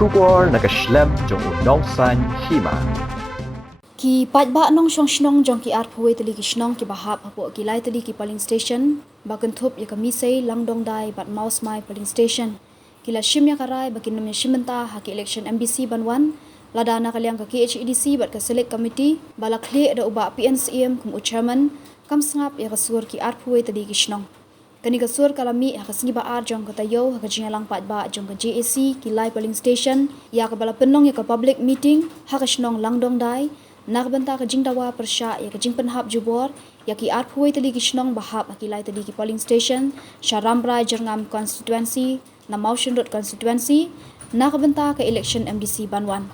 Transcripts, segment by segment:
Shubor nakaslem jong unong san hima. Ki patba nong shong shnong jong ki arphuwe tali ki shnong ki bahap hapo ki lai tali ki polling station bakan thup ya kamisei langdong dai bat mouse mai polling station kila shim ya karai bakin nom shimenta ha ki election MBC banwan ladana kaliang ka KHEDC bat ka select committee balakhle ada uba PNCM kum chairman kam sngap ya kasur ki arphuwe tali ki shnong kani kasur kalami ha kasingi ba ar jong ka tayo ha ka jingalang patba jong ka JAC ki lai polling station ya ka bala penong ya ka public meeting ha ka shnong langdong dai Nagbanta ka jingdawa persya ya ka jingpenhap jubor ya ki arphuwe tali ki shnong bahap akilai tali ki polling station Sharambrai Jerngam constituency na Motion Road constituency nagbanta ka election MDC banwan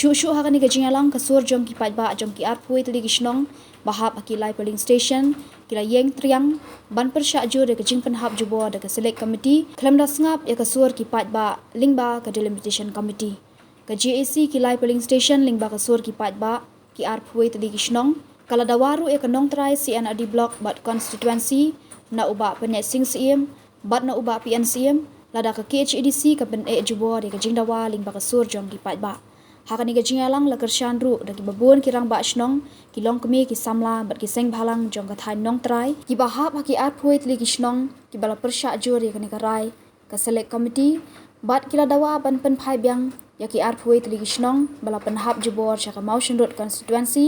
shu ha kani ka jingalang kasur jong ki patba jong ki arphuwe tali ki shnong bahap akilai polling station kila yeng triang ban persya jur ya ka jingpenhap jubor da ka select committee klemda sngap ya kasur ki patba lingba ka delimitation committee ka JAC kilai polling station lingba kasur ki patba ki arphuwe tali ki shnong kala dawaru e kanong try CNRD block bat constituency na uba penet sing CM bat na uba PNCM lada ka KHEDC ka pen e jubor de ka jingdawa ling ba kasur jong ki patba hakani ka jingalang la kershan ru da ki babun kirang ba shnong ki long kemi ki samla bat ki seng bhalang jong ka thain nong try ki bahap ki arphuwe tali ki shnong ki bala persya jur ye kani ka rai ka select committee bat kila dawa ban pen phai byang yaki arphuwe tali ki shnong bala penhap jubor syaka Motion Road constituency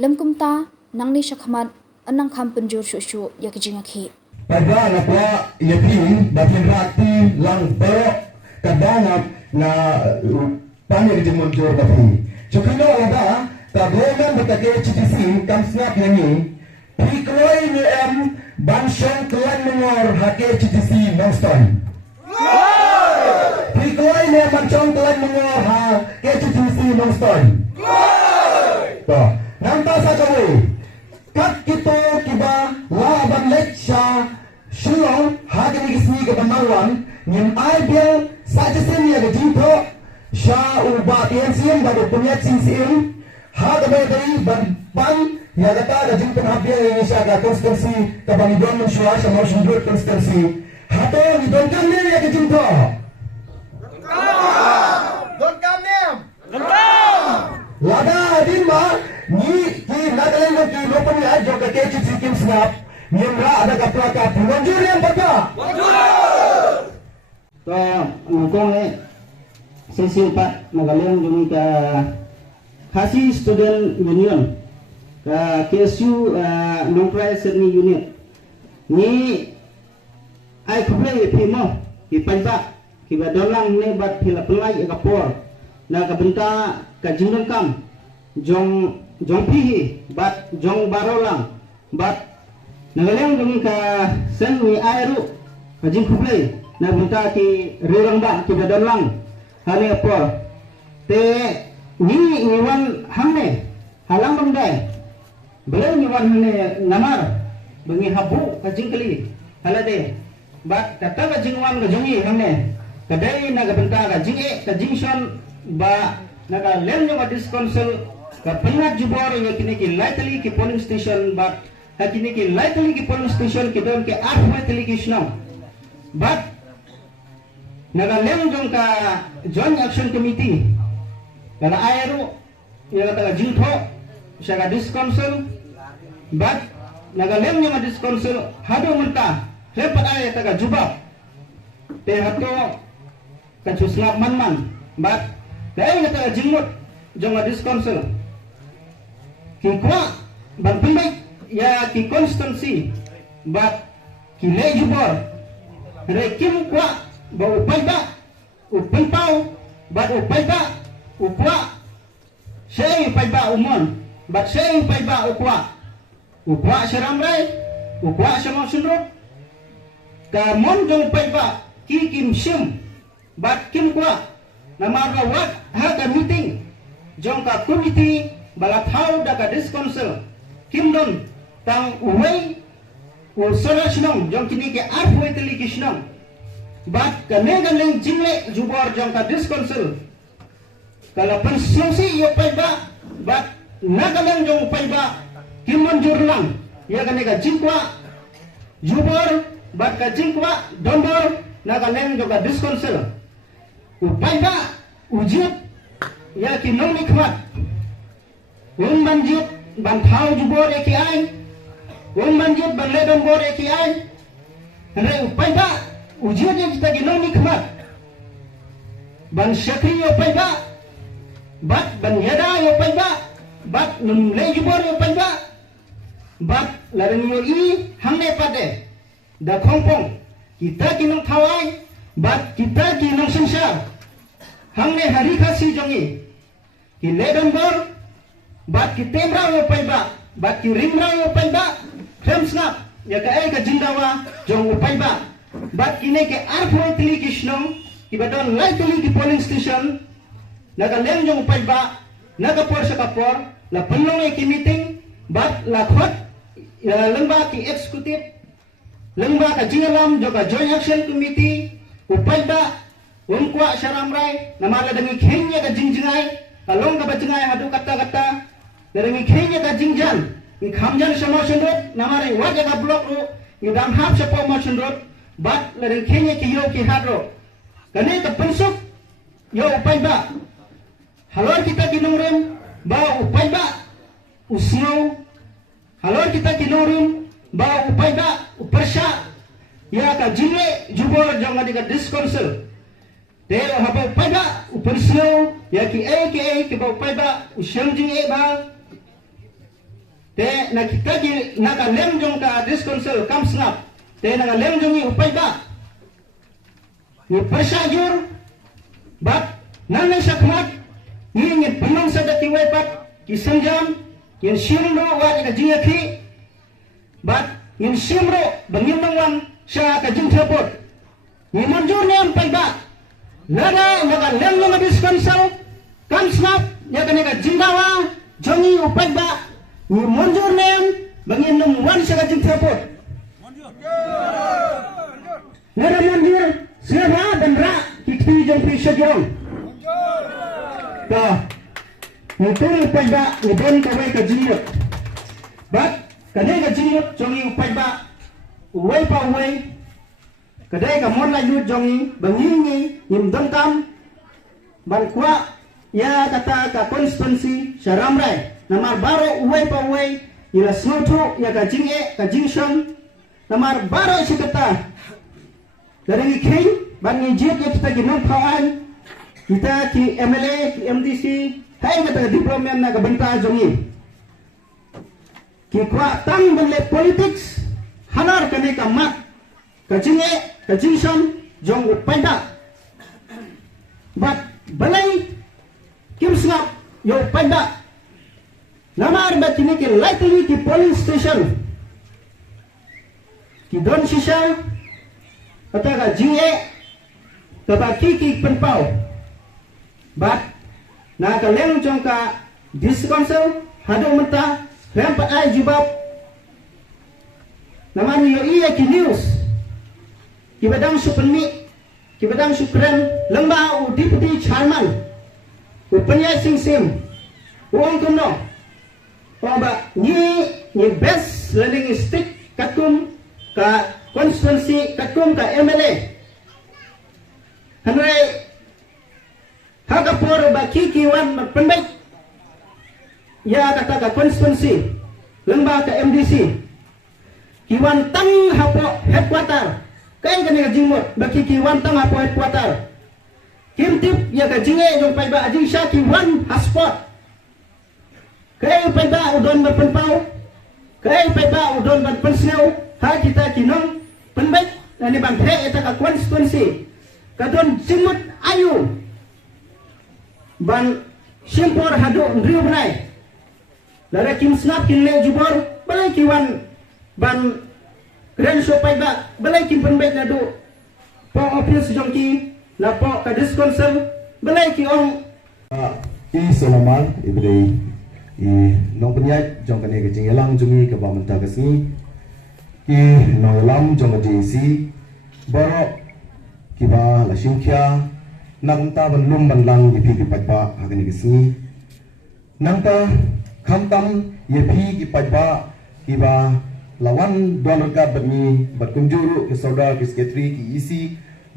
lemkumta nangni syakhamat anang kham penjur shu yaki jingakhi pada nakwa yakin batin rati lang pero kadanap na panir di munjur batin chukino ada tagoman batake HTC kam snap yangi pikroi ni banshong klan mengor hake HTC noston Pikoy ni macam telan mengor ha KCTC nongstoi. To, nampak saja we. Kat kita kiba laban lecha shulong ha kini kisni ke banarwan nyem ideal saja sen ya ke jimpo sha uba PNCM bado punya CCM ha ke dari ban ya kata ada jimpo habia ini sha ka konstitusi ke banidon mensyua sha Motion Road konstitusi. Hato ni don kan ni ya ke jimpo. Lada dimma ni ki nagalengo ki lopani ay jo ka kechi sikim snap nyemra ada ka plaka punjur yang bata to ngkong sesi 4 nagaleng jumi ka Khasi Student Union ka KSU Nongprai Sydney Unit ni ay kuble pimo ki panba ki badolang ne bat phila pelai ka por na kabenta ka jingrang kam jong pihi bat jong barolang bat nagaleng dumi ka sen wi airu ka jing kublai na benta ki rirang ba ki badolang hane por te ni niwan hamne halang bangdai bele niwan hane namar bengi habu ka jingkali halade bat kata ka jingwan ka jungi hamne kadai na benta ka jinge ka jingshon ba naga lem yung adis council ka pengat jubor yung kini ki lightly ki polling station but kini ki lightly ki polling station ki don ki arphuwe tali ki shnong but naga lem yung ka joint action committee kala ayro yung taga jingtho siya ka dis council but naga lem yung adis council hado munta lepat ay taga jubab te hato ka chuslap man but dahil kata jingmut jong adis council ki kwa ban pindai ya ki constituency bat ki lejubor rekim kwa ba upay ba upay bat upay ba ukwa siya upay ba umon bat siya upay ba ukwa siya ramray ukwa siya Motion Road ka mon jong upay ba ki kim sim bat kim kwa na magawat ha ka meeting jong ka committee balathau da ka dis council kimdon tang uway o sonachnong jong kini ke arphuwe tali kishnong bat ka negaleng jingle jubor jong ka dis council kala pensiosi yo paiba bat nagaleng jong paiba kimon jurlang ya ka nega jingkwa jubor bat ka jingkwa dondor nagaleng jong ka dis council upaiba ujiat ya ki nong nikmat banjit ban thau jubor eki ai banjit ban ledong bor eki ai re upai ba ujiat yang kita ki nong nikmat ban syakri upai ba bat ban yada upai ba bat nung le jubor upai ba bat larang yo i hamne pade da khongpong kita ki nong thawai bat kita ki nong sangsar hamne hari khasi jongi ki ledong bor bat ki temra yo paiba bat ki rimra yo paiba krem snap ya ka ai ka jindawa jong upai ba bat ki ne ke arphoi tili kishnong ki badon lai tili ki polling station naga leng jong upai ba naga por sa kapor la penlong e ki meeting bat la khot lengba ki executive lengba ka jingalam jo ka joint action committee upai ba kwa syaramrai namala dangi khenya ka jingjingai kalong ka bajengai hadu kata-kata dari khenya ka jingjan ni khamjan promotion road namare waja ka block ro ni dam hap sa promotion road bat dari khenya ki yo ki hadro kane ka pensuk yo upai ba halor kita kinurem ba upai ba usno halor kita kinurem ba upai ba upersha ya ka jingle jubor jong ka discouncil te haba upai ba upersno ya ki ki ba upai ba usyang jing ba te na kita ki na ka lem jong ka discouncil kam snap te na ka lem jong ni upai ba ni persajur bat nan sakmat ni ni penong sa dati wepat ki sanjam yen simro wa ka jingaki bat yen simro bangin nangwan sa ka jing thapot ni manjur ni am pai ba nada naga lem nga discouncil kam snap ya ka ni ka jindawa jongi upai ba ni manjur ni am bangin nangwan sa ka jing thapot nada manjur siapa dan ra kita jom pisah jom dah itu upai ba ubon kawai ka jingut bat kadai ka jingut jongi upai ba uwai pa uwai kadai ka mon la yut jongi bangingi nim dongkam ban kwa ya kata ka constituency syaramrai namar baro uwai pa uwai ila snotu ya ka jinge ka jingshon namar baro si kata dari king ban ngijit ya kita ginong kawan kita ki MLA ki MDC hai kata diplomat na kabenta jongi ki kwa tang benle politics hanar kane ka mat ka jinge ka jingson jong upai ba bat balai kim snap yo upai ba namar ba kini ki lightly ki polling station ki don shisha kata ka jinge kata ki penpau bat na ka leng jong ka discouncil hadu menta rempat ai jubab namani yo iya ki news ki badang supenmi ki badang sukren lembah u deputy chairman u penya sing sim uang kuno ba ni best learning stick kakum ka constituency kakum ka MLA hanai Hakapur baki kiwan penbaik ya kata ka constituency lembah ka MDC kiwan tang hapo headquarter kai kene jingmot baki kiwan tang hapo headquarter kimtip ya ka jinge jong pai ba ajing sya kiwan hotspot kai pai ba udon berpenpau kai pai ba udon berpenseu ha kita kinong penbaik ani ban he eta ka constituency kadon jingmot ayu ban simpor hadu ndriu benai lara kim snap kin le jubor balai kiwan ban kren sopai ba balai kim penbaik nadu po office jongki na po ka discouncil balai ki ong i selaman ibri i nong penyat jong kane ke jingelang jungi ke ba menta kesni i nong lam jong JC borok kiba la shingkya nangta belum banlang yepi ki pajba agni kisni nangta khamtam yepi ki pajba kiba lawan donor ka bani batkunjuru ke sauda ke sekretari ki isi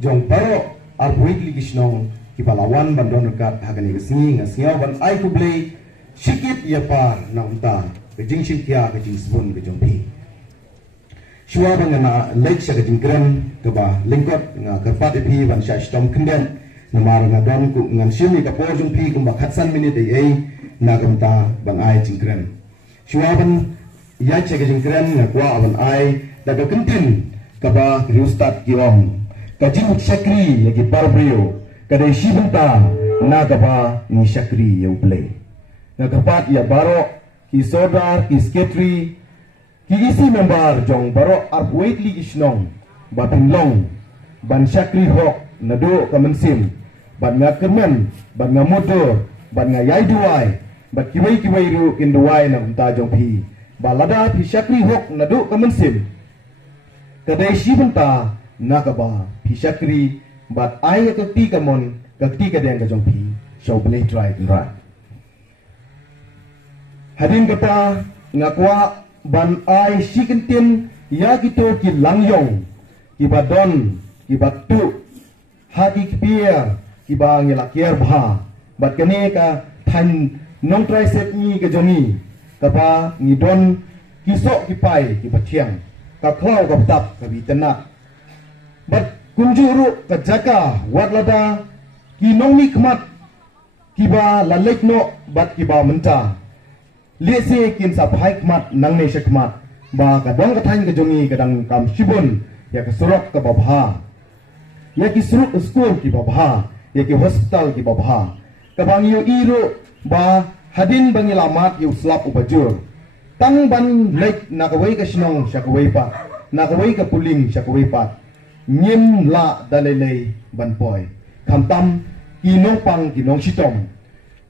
jong baro arbuik li kisnong kipalawan bandon dekat hagani kesini ngasiau ban ai kublei sikit ia par na unta kejing sintia kejing sebun kejong pi shua bangana lek sa kejing kren keba lingkot nga kerpat pi ban sha stom kenden namar nga don ku ngan simi ka por jong pi kumba khatsan minit ai na gamta ban ai jing kren shua ban ya che kejing kren nga kwa ban ai daga kentin kaba riustat kiom kajing sakri lagi barbrio kadai shibenta na kaba ni sakri yau play na kapat ya baro ki sodar ki sketri ki isi member jong baro arwait li isnong batinglong ban sakri hok nado kamansim ban nga kermen ban nga motor ban nga yai duai bat kiwai ru in duai na unta jong pi balada pi sakri hok nado kamansim kadai shibenta nakaba pi sakri bat ai ka ti kamon ka ti ka deng ka jong pi so play try and right hadin kata ngakwa ban ai sikentin ya kito ki langyong ki badon ki batu haki kpia ki ba ngelakier bha bat kane ka than nong try set ni ka joni kapa ngidon kisok ki pai ki bathiang ka klau ka tap ka bitana bat kunjuru ka jaka watlada ki nongmi khmat ki ba lalek no bat ki ba menta lese kin sa phai khmat nang ne shakmat ba ka dong ka thain ka jongi ka dang kam shibun ya ka surok ka babha ya ki surok school ki babha ya ki hospital ki babha ka bang yu iru ba hadin bangi lamat yu slap ubajur tang ban lek na ka wei ka shnong shakawei pa na ka wei ka puling shakawei pa nyem la dalele ban poi khamtam ki nong pang ki nong shitom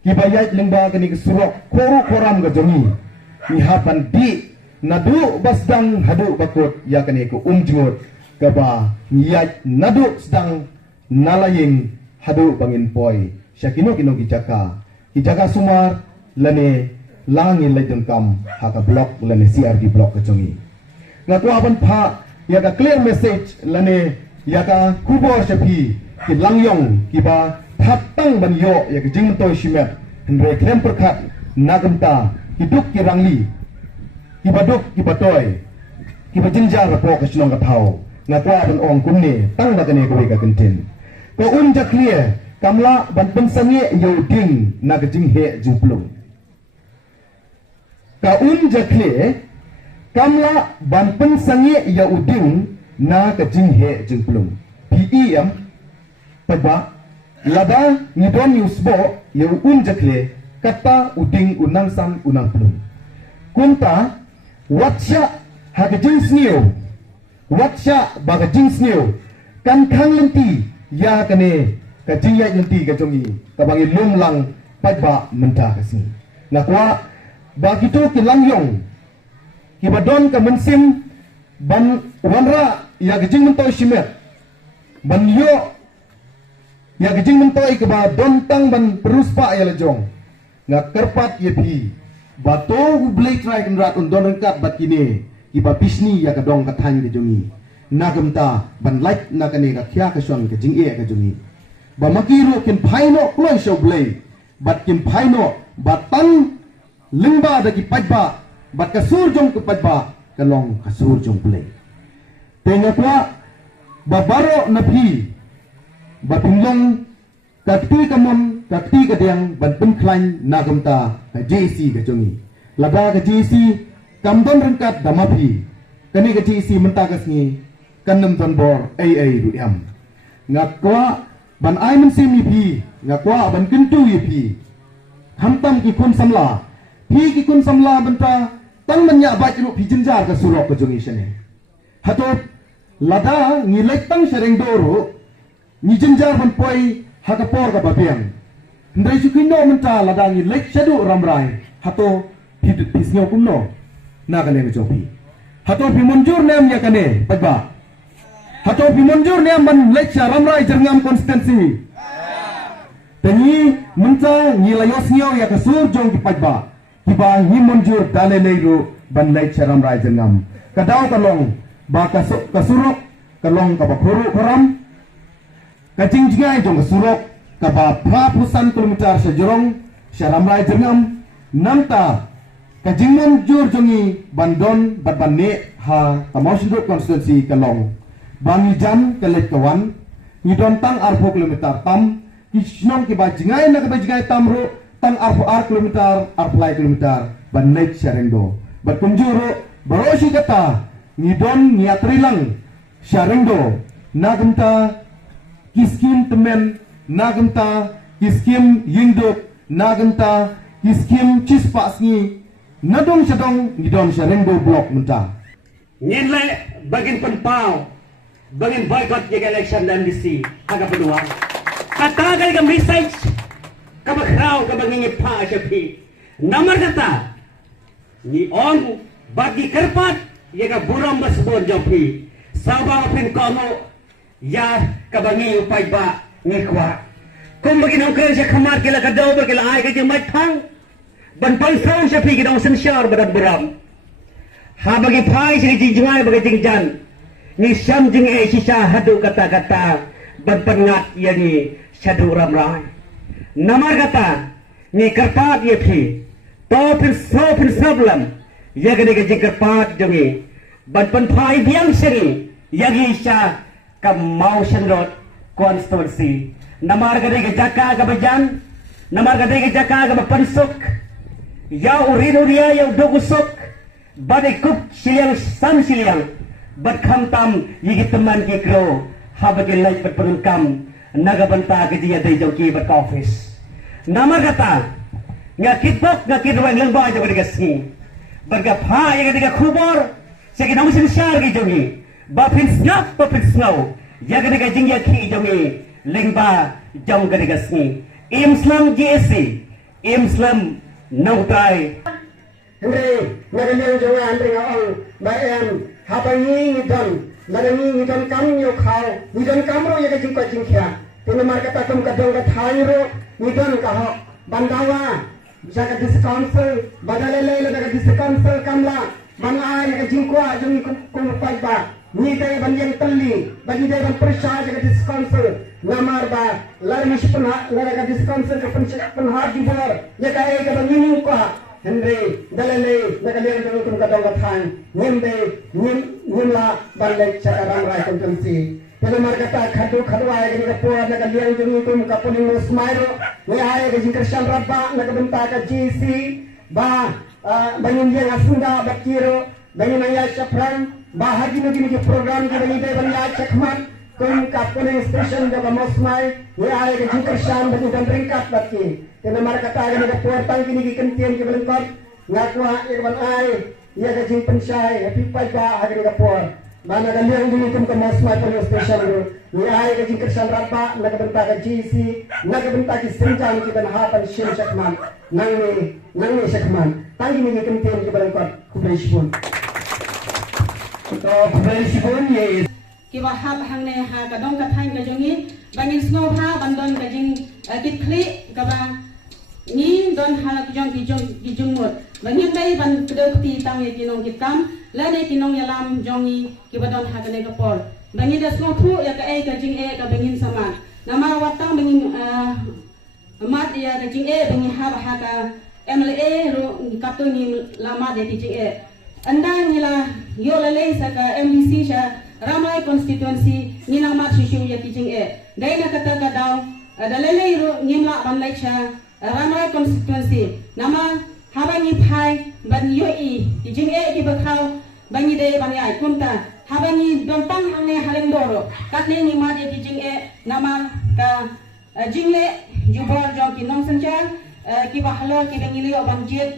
ki bayat lengba kani kesurok koru koram ga jongi ni hapan di nadu basdang hadu bakut ya kani ku jengut kaba niyat nadu sedang nalaying hadu bangin poi syakino kino kijaka sumar lane langi lejeng kam haka blok lane CRD blok ka jongi ngaku aban pha ya ka clear message lane ya ka kubor shapi ki langyong ki ba thatang ban yo ya ki jing toy shimet hendre klem perkhat nagamta hiduk ki rangli ki baduk ki batoy ki bajinjar ko ka sinong ka thau ngakwa ban ong kunne tang ba kane ko ka kentin ko ja clear kamla ban pensange yo ding na ka jing he jumplung ka ja clear kamla ban pensange yo uding na ka jing he jumplung PEM pagba lada ngidon newsbo yau jakle kata uding unang san unang plum kunta watsya hagajing sneo watsya bagajing sneo kan khang lenti ya kane kajing ya lenti kajongi kabangi lumlang pagba menta kasi nakwa bagito kilangyong kibadon ka mensim ban wanra ya gajing mentoy shimet ban yo ya gejing mentoi ke ba dontang ban peruspa ya lejong ngak kerpat ye pi bato blade try kan rat don rengkat bat kini ki ba bisni ya ka dong ka than ke jongi nagamta ban like na kane ka khya ka shon ke jing e ka jongi ba makiru kin phaino kloi show blade bat kin phaino batang lingba da ki pajba bat ka sur jong ke pajba ka long ka sur jong blade tengokwa babaro na pi batinglong kakti kamon kakti kadang ban penklain nagamta ka JC ka jongi lada ka JC kamdon rengkat damapi kani ka JC mentakas ni kanam don bor AA du yam ngakwa ban ai men semi pi ngakwa ban kentu yi pi hamtam ki kun samla pi ki kun samla benta tang menya ba ru pi jinjar ka surok ka jongi shane hato lada ngilek tang sereng doro ni jenjar ban poi hakapor ka babiang ndai sukindo menta ladangi lek shadu ramrai hato pisnyo kumno na kane me jopi hato pi monjur nem ya kane pagba hato pi monjur nem ban lek ramrai jerngam konsistensi tani menta ni layos nyo ya kasur jong ki pagba kiba ni monjur dale leiru ban lek ramrai jerngam kadaw kalong ba kasurok kalong ka bakuru karam kacing jingai jong surok kaba prapusan kilometer sejurong syaramrai jengam namta kajingman jur jongi bandon badbane ha kamausiduk konstitusi kalong bangi jam kelet kawan ngidon tang arpo kilometer tam kisnong kiba jingai na kiba jingai tamro tang arpo kilometer arplai kilometer banai syarendo batkunjuro barosi kata ngidon niatrilang syarendo nagemta kiskim temen nagemta kiskim yingduk nagemta kiskim cispasni nadong sedong ngidon syarendo blok menta Nyenle bagin penpau bagin boycott yung election dan DC aga pedua katagal ka message kabakraw kabangingit pa siya pi namar kata ni on bagi kerpat yaga buram basbon jopi sabang pin kono ya kabangi upay ba ngikwa kung maginong kaya siya kamar kila kadaw ba kila ay kaya matang banpang saw siya pi kinong sensyar badat buram habagi pai siya jingjungay baga jingjan ni syam jing sisa hadu kata-kata banpangat ya ni syadu ramrai namar kata ni kerpat ya pi pin sablam ya gani ka jing kerpat jongi banpan pai biang sini yagi siya kamau sendot konstitusi namar gani ka jaka kabajan namar gani ka jaka kabapansuk ya urin uria ya udogusuk badai kup siliang sam siliang bat khamtam yigi teman ki kro habagi lai bat perunkam naga banta ke dia dai joki bat ka office namar kata ngakit bok ngakit ruang lembah jo diga sni barga pha ya diga khubor segi namu sin shar ki jogi ba pin snow ya diga jingya ki jogi lengba jong diga sni imslam GSC imslam nautrai Andre, naganyang jawa andre nga ong bayan habangi ngidon, nadangi ngidon kam yo khao, ngidon kamro yaga jingko jingkya. Tinamar kata kum kadong kathayro ngidon kaho bandawa bisa ka discouncil badalele daga discouncil kamla mana yaga jingko ajung kum paiba. Ni day ban yang telli, bagi day ban persya jaga discouncil namar ba larmish punha daga discouncil ka punha dibor yaga ay ka bangini ko Henry, dalale, nagaliang dulu kung kadang katang, nyimla balik sa karangray kontensi. Pero markata kadu ay gani kapura nagaliang dulu kung kapuling musmayro, ay gani Christian Rabba, nagabenta ka GC, ba bangin yang asunda bakiro, bangin ang yasya pran, bahagi no gini program gani day bang yasya kman, kung kapuling station jaga musmay, ay gani Christian bangin dan ringkat baki. Kena markata agak ada puartang kini kikentian ke belengkot ngakwa irban ai ia gajing pensai pipai ba agak ada puar mana galiang dulu kum ke masmai police station ru ni ai gajing kersan rapa naga benta ke GC naga benta ki senjang ki ben hapan shin sakman nang ni sakman tang kini kikentian ke belengkot kubrishpun to kubrishpun ye kiwa hab hangne ha kadong kathang ka jongi bangin snow ha bandon gajing kit kli kaba ni don halak jong ki jong mot bangin dai ban kedekti tang ye kinong kitam la dai kinong yalam jongi ki badon hakane ka por bangin das no thu ya ka ai ka jing e ka bangin sama nama watang bangin mat ya ka jing e bangin ha ha ka MLA ro kato ni lama de ki jing e andang nila yo la le sa ka MDC sha ramai constituency ni nang mat shishu ya ki jing e dai na kata ka daw dalele ro nimla ban lai sha ramai constituency nama habangi phai ban yoi jing e ki bakhau bangi de ban yai kunta habangi dontang hangne haleng doro katne ni ma de jing e nama ka jingle jubor jong ki nong sanchar ki bahalo ki bangi li ban jet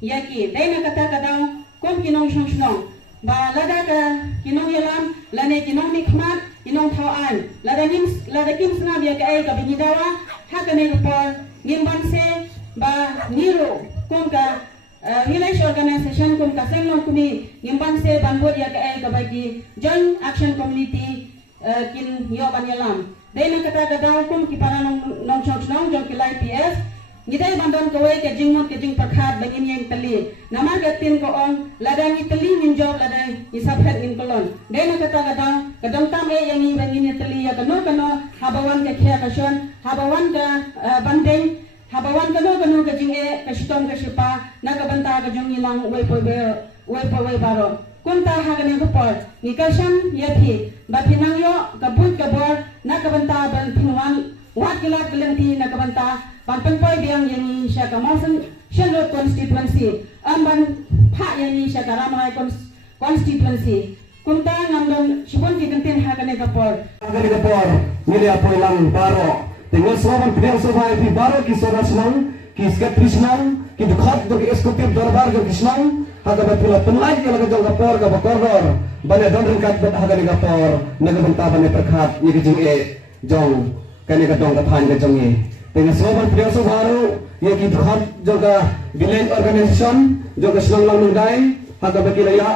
yaki de na kata kadang kom ki nong shong ba lada ka ki nong yalam lane ki nong nikmat ki nong thawan lada kim sna bia ka ai ka bangi dawa hakane rupor ngimban se ba niru kum ka village organization kum ka sengno kumi ngimban se banbot ya ka ai ka bagi joint action community kin yo ban yalam dai na kata kata kum ki para nong chong jong ki lai PS ngidai bandon kawai ke jingmut ke jing perkhat bangin yang teli nama gatin ko on ladang teli min job ladang isaphet in kolon dai na kata kadang tam yang ni bangin teli ya kano habawan ke khya kason habawan ka bandeng habawan kano ke jing ke shitom ke shipa na ka banta ka jong ilang wei baro kunta hagane ko por ni kasan yathi bapinang yo kabut kabor na ka banta ban pinwan wat kilat kelenti na ka banta Panpoi biang yang siya kamasan Shenroad constituency amban pak yang siya karamai constituency kunta ngamdon sibon kigentin hakane kapor ngili apoy lang baro tinggal soban pilihan sobai pi baro ki soda senang ki sekretari senang ki dukhat do ki eksekutif darbar do ki senang haga batula penlai ki laga jong kapor ka bakordor bane don ringkat bet haga ni kapor naga benta bane perkhat ni ki jing jong kane ka dong ka than ka jong dengan sobat pilihan baru yang kita hat juga village organization juga senang lang nundai haga bakilala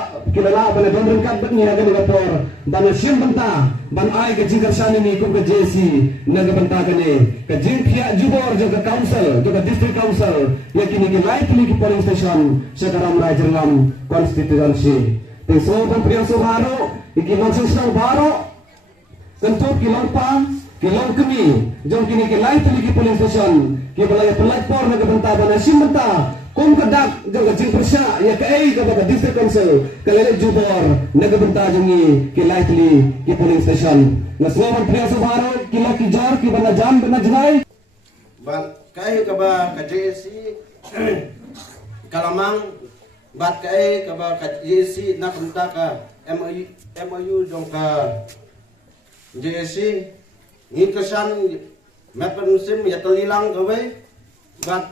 bana don ringkat bet ni haga ni kapor bana sim benta ban ai ke jingkar sani ni kum ke JC naga benta kane ke jing pia jubor juga council juga district council yang kini ke light ki polling station sekarang rajarlam constituency te sobat pilihan baru iki langsung senang baru tentu kilompa kilong kami jom kini ke light ki polling station ki balai pelapor naga benta bana sim benta kum kadak jaga jing persya ya ke ai ka district council kalele jubor naga benta jongi ki light ki polling station na selama priya baru ki laki jar ki bana jam bana jnai ban kai ka ba ka JC kalamang bat kai ka ba ka JC na benta ka MOU jong ka JC ni kesan mepen sim ya telilang kawe bat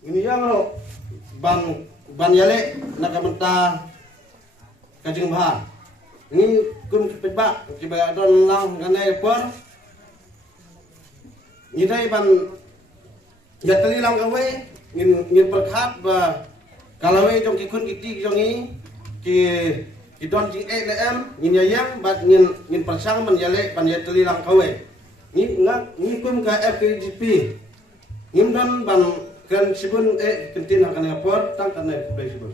ini yang lo ban yale nak menta kajing bah ini kum pebak kiba don lang ngane por ni dai ban ya telilang kawe ngin perkhat ba kalawe jong ki kun kiti jong ki don ji LM ngin yang bat ngin persang man yale ban ya telilang kawe ni kum ka FKGP ngin don ban kan sibun kentin akan ngapor tang kan sibun